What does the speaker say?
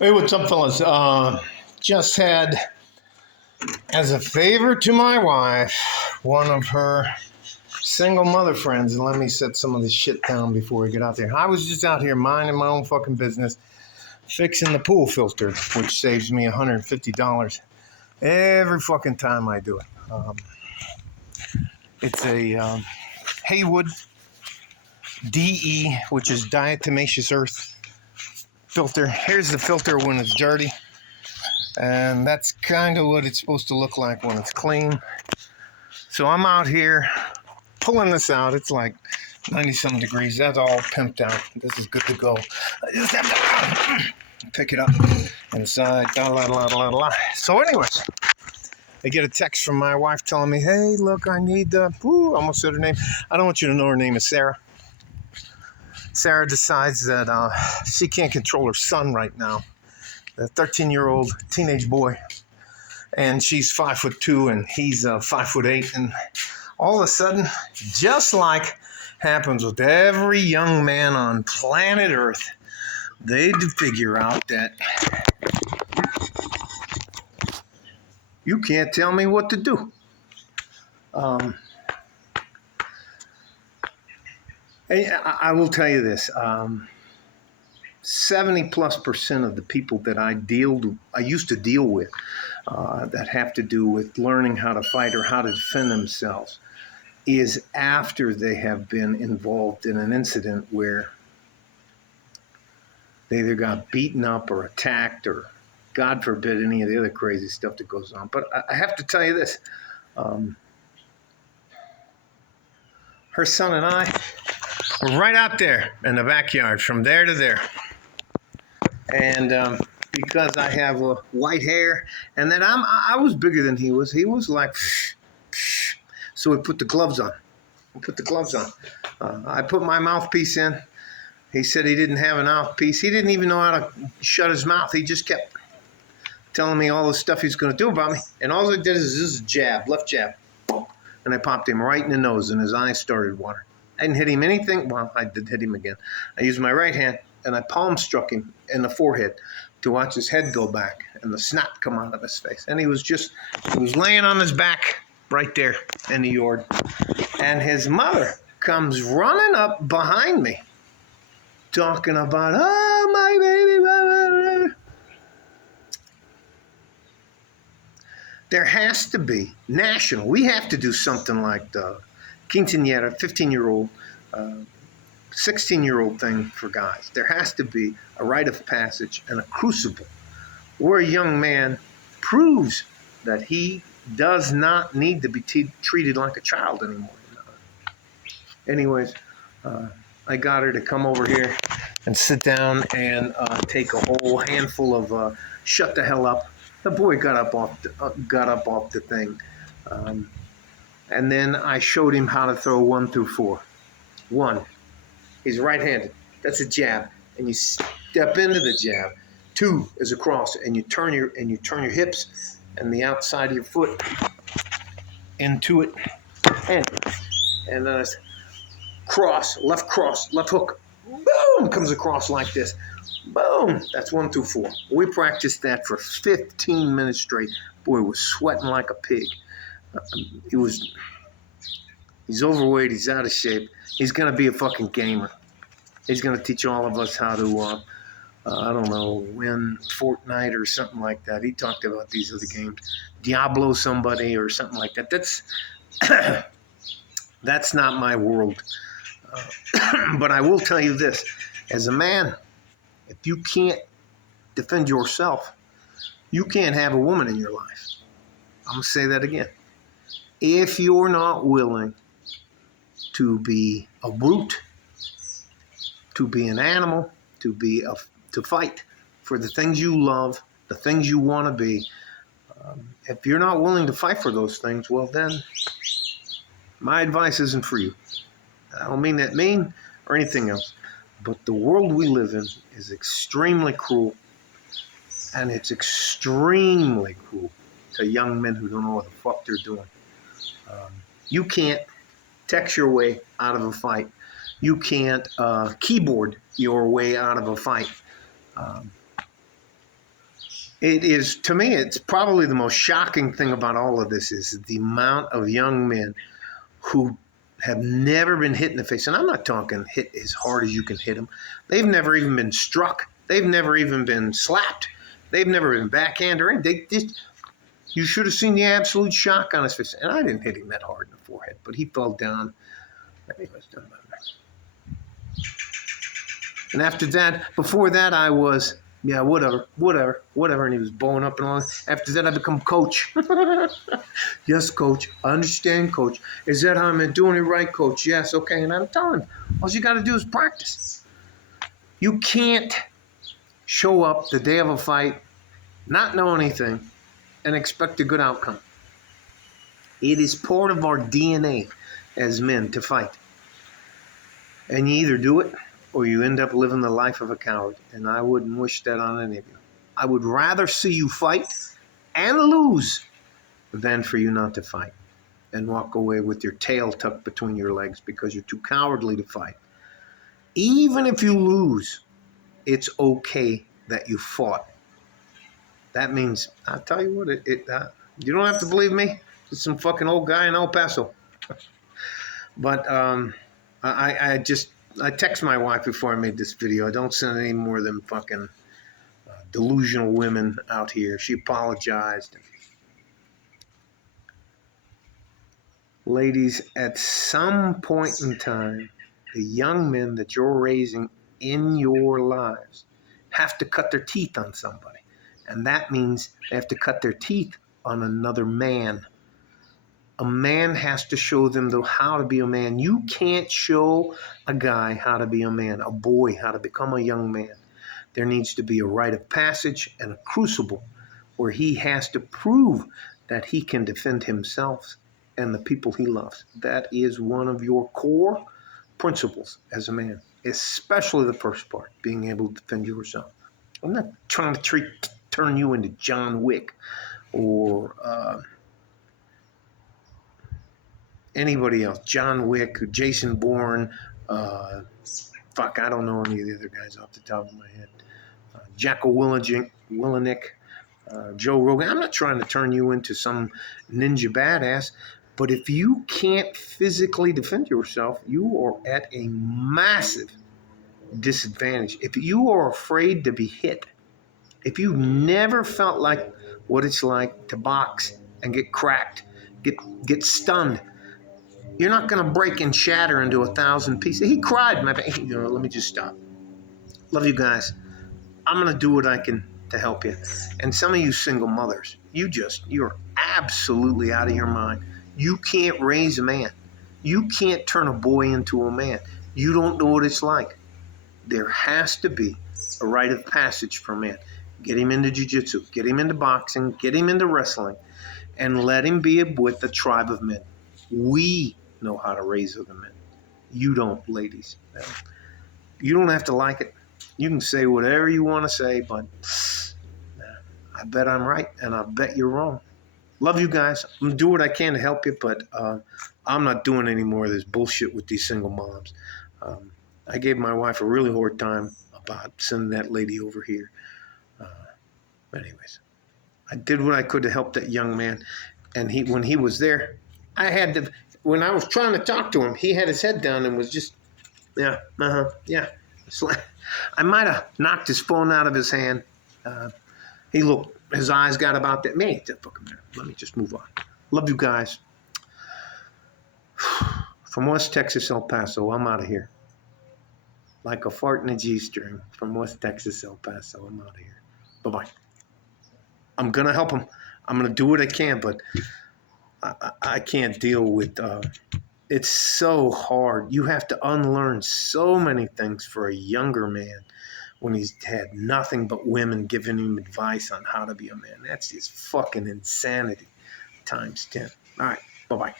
Hey, what's up, fellas? Just had, as a favor to my wife, one of her single mother friends, and let me set some of this shit down before we get out there. I was just out here minding my own fucking business, fixing the pool filter, which saves me $150 every fucking time I do it. It's a Haywood DE, which is diatomaceous earth filter. Here's the filter when it's dirty. And that's kind of what it's supposed to look like when it's clean. So I'm out here pulling this out. It's like 90-some degrees. That's all pimped out. This is good to go. I just have to pick it up inside. So anyways, I get a text from my wife telling me, hey, look, I need almost said her name. I don't want you to know her name is Sarah. Sarah decides that she can't control her son right now. A 13-year-old teenage boy, and she's 5'2" and he's 5'8", and all of a sudden, just like happens with every young man on planet Earth, they figure out that you can't tell me what to do. I will tell you this. 70+% of the people that I used to deal with that have to do with learning how to fight or how to defend themselves is after they have been involved in an incident where they either got beaten up or attacked or, God forbid, any of the other crazy stuff that goes on. But I have to tell you this. Her son and I were right out there in the backyard from there to there. And because I have white hair, and then I was bigger than he was. He was like, so we put the gloves on. I put my mouthpiece in. He said he didn't have a mouthpiece. He didn't even know how to shut his mouth. He just kept telling me all the stuff he's going to do about me. And all I did is this jab, left jab. And I popped him right in the nose, and his eyes started watering. I didn't hit him anything. Well, I did hit him again. I used my right hand, and I palm struck him in the forehead to watch his head go back and the snot come out of his face. And he was laying on his back right there in the yard. And his mother comes running up behind me talking about, oh, my baby. Blah, blah, blah. There has to be national. We have to do something like the quinceañera, 15-year-old, 16-year-old thing for guys. There has to be a rite of passage and a crucible where a young man proves that he does not need to be treated like a child anymore. Anyways, I got her to come over here and sit down and take a whole handful of shut the hell up. The boy got up off the thing. And then I showed him how to throw 1 through 4. 1. He's right-handed. That's a jab, and you step into the jab. 2 is a cross, and you turn your hips and the outside of your foot into it, and then it's cross, left hook. Boom, comes across like this. Boom. That's 1 through 4. We practiced that for 15 minutes straight. Boy was sweating like a pig. He's overweight. He's out of shape. He's going to be a fucking gamer. He's going to teach all of us how to, win Fortnite or something like that. He talked about these other games. Diablo somebody or something like that. That's not my world. But I will tell you this. As a man, if you can't defend yourself, you can't have a woman in your life. I'm going to say that again. If you're not willing to be a brute, to be an animal, to fight for the things you love, the things you want to be, if you're not willing to fight for those things, well then, my advice isn't for you. I don't mean that mean or anything else, but the world we live in is extremely cruel, and it's extremely cruel to young men who don't know what the fuck they're doing. You can't text your way out of a fight. You can't keyboard your way out of a fight. It is, to me, it's probably the most shocking thing about all of this is the amount of young men who have never been hit in the face. And I'm not talking hit as hard as you can hit them. They've never even been struck. They've never even been slapped. They've never been backhanded or anything. They just, you should have seen the absolute shock on his face. And I didn't hit him that hard in the forehead, but he fell down. And after that, before that, I was, yeah, whatever. And he was blowing up and all. After that, I become coach. Yes, coach. I understand, coach. Is that how I'm doing it right, coach? Yes, okay. And I'm telling him, all you got to do is practice. You can't show up the day of a fight, not know anything, and expect a good outcome. It is part of our DNA as men to fight. And you either do it or you end up living the life of a coward. And I wouldn't wish that on any of you. I would rather see you fight and lose than for you not to fight and walk away with your tail tucked between your legs because you're too cowardly to fight. Even if you lose, it's okay that you fought. That means, I'll tell you what, you don't have to believe me. It's some fucking old guy in El Paso. But I text my wife before I made this video. I don't send any more of them fucking delusional women out here. She apologized. Ladies, at some point in time, the young men that you're raising in your lives have to cut their teeth on somebody. And that means they have to cut their teeth on another man. A man has to show them how to be a man. You can't show a guy how to be a man, a boy how to become a young man. There needs to be a rite of passage and a crucible where he has to prove that he can defend himself and the people he loves. That is one of your core principles as a man, especially the first part, being able to defend yourself. I'm not trying to turn you into John Wick or anybody else. John Wick, Jason Bourne, I don't know any of the other guys off the top of my head. Jocko Willenick, Joe Rogan. I'm not trying to turn you into some ninja badass, but if you can't physically defend yourself, you are at a massive disadvantage. If you are afraid to be hit, if you never felt like what it's like to box and get cracked, get stunned, you're not going to break and shatter into 1,000 pieces. He cried, let me just stop. Love you guys. I'm going to do what I can to help you. And some of you single mothers, you're absolutely out of your mind. You can't raise a man. You can't turn a boy into a man. You don't know what it's like. There has to be a rite of passage for a man. Get him into jiu-jitsu. Get him into boxing. Get him into wrestling. And let him be with a tribe of men. We know how to raise other men. You don't, ladies. You don't have to like it. You can say whatever you want to say, but I bet I'm right, and I bet you're wrong. Love you guys. I'm going to do what I can to help you, but I'm not doing any more of this bullshit with these single moms. I gave my wife a really hard time about sending that lady over here. Anyways, I did what I could to help that young man, and when he was there, when I was trying to talk to him, he had his head down and was just, yeah. I might have knocked his phone out of his hand. His eyes got about that. Man, that fucking matter. Let me just move on. Love you guys. From West Texas, El Paso, I'm out of here. Like a fart in a G-string. From West Texas, El Paso, I'm out of here. Bye-bye. I'm going to help him. I'm going to do what I can, but I can't deal with it's so hard. You have to unlearn so many things for a younger man when he's had nothing but women giving him advice on how to be a man. That's just fucking insanity times 10. All right. Bye-bye.